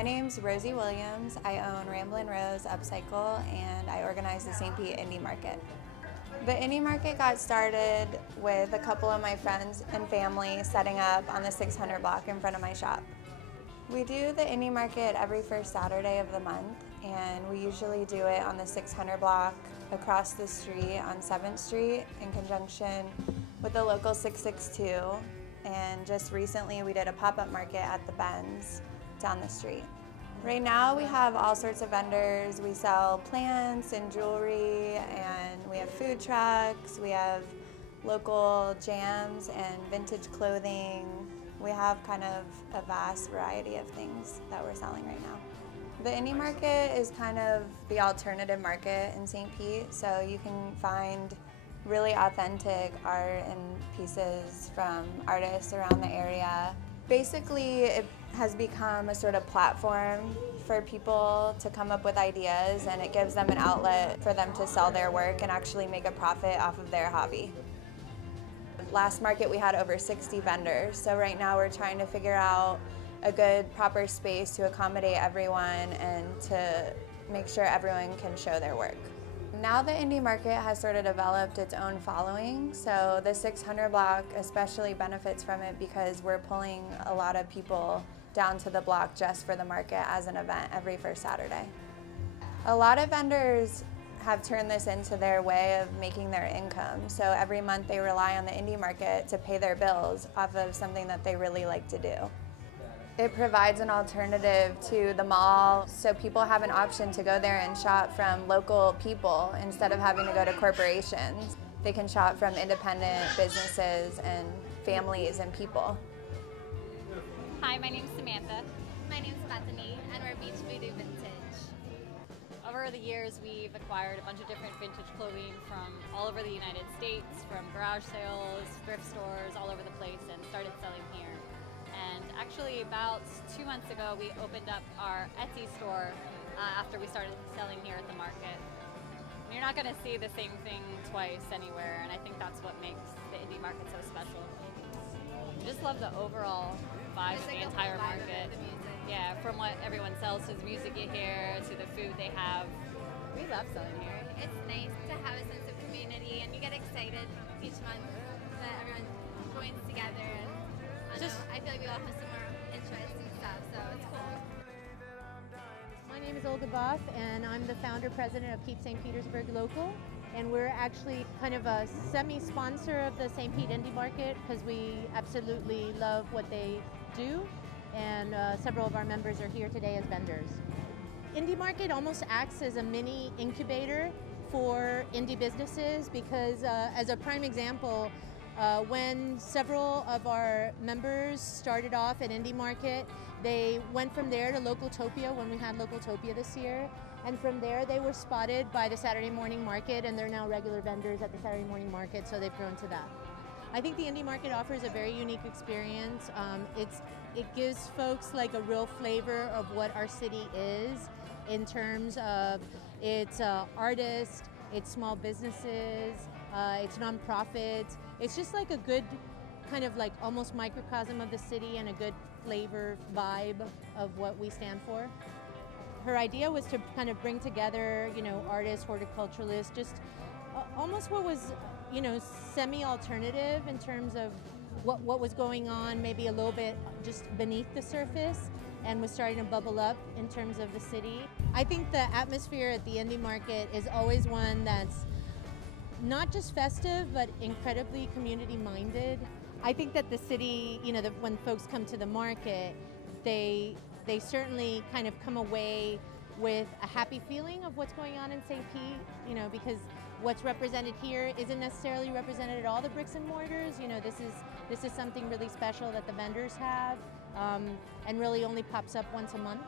My name's Rosey Williams. I own Ramblin Rose Upcycle and I organize the St. Pete Indie Market. The Indie Market got started with a couple of my friends and family setting up on the 600 block in front of my shop. We do the Indie Market every first Saturday of the month, and we usually do it on the 600 block across the street on 7th Street in conjunction with the local 662. And just recently we did a pop-up market at the Benz down the street. Right now we have all sorts of vendors. We sell plants and jewelry, and we have food trucks. We have local jams and vintage clothing. We have kind of a vast variety of things that we're selling right now. The Indie Market is kind of the alternative market in St. Pete, so you can find really authentic art and pieces from artists around the area. Basically, it has become a sort of platform for people to come up with ideas, and it gives them an outlet for them to sell their work and actually make a profit off of their hobby. Last market we had over 60 vendors, so right now we're trying to figure out a good, proper space to accommodate everyone and to make sure everyone can show their work. Now the Indie Market has sort of developed its own following, so the 600 block especially benefits from it because we're pulling a lot of people down to the block just for the market as an event every first Saturday. A lot of vendors have turned this into their way of making their income, so every month they rely on the Indie Market to pay their bills off of something that they really like to do. It provides an alternative to the mall, so people have an option to go there and shop from local people instead of having to go to corporations. They can shop from independent businesses and families and people. Hi, my name's Samantha. My name's Bethany, and we're Beach Voodoo Vintage. Over the years, we've acquired a bunch of different vintage clothing from all over the United States, from garage sales, thrift stores, all over the place, and started selling here. And actually about 2 months ago we opened up our Etsy store after we started selling here at the market. You're not going to see the same thing twice anywhere, and I think that's what makes the Indie Market so special. I just love the overall vibe of the entire market. Yeah, from what everyone sells to the music you hear to the food they have. We love selling here. It's nice to have a sense of community, and you get excited each month that everyone joins together. And I feel like we all have similar interests and stuff, so it's cool. My name is Olga Boff, and I'm the founder-president of Keep St. Petersburg Local. And we're actually kind of a semi-sponsor of the St. Pete Indie Market because we absolutely love what they do, and several of our members are here today as vendors. Indie Market almost acts as a mini incubator for indie businesses because, as a prime example, when several of our members started off at Indie Market, they went from there to Localtopia when we had Localtopia this year. And from there they were spotted by the Saturday morning market, and they're now regular vendors at the Saturday morning market, so they've grown to that. I think the Indie Market offers a very unique experience. It gives folks like a real flavor of what our city is in terms of its artists, its small businesses, it's nonprofits. It's just like a good kind of like almost microcosm of the city and a good flavor vibe of what we stand for. Her idea was to kind of bring together, you know, artists, horticulturalists, just almost what was, you know, semi-alternative in terms of what was going on, maybe a little bit just beneath the surface, and was starting to bubble up in terms of the city. I think the atmosphere at the Indie Market is always one that's not just festive, but incredibly community-minded. I think that the city, you know, when folks come to the market, they certainly kind of come away with a happy feeling of what's going on in St. Pete, you know, because what's represented here isn't necessarily represented at all the bricks and mortars. You know, this is something really special that the vendors have, and really only pops up once a month.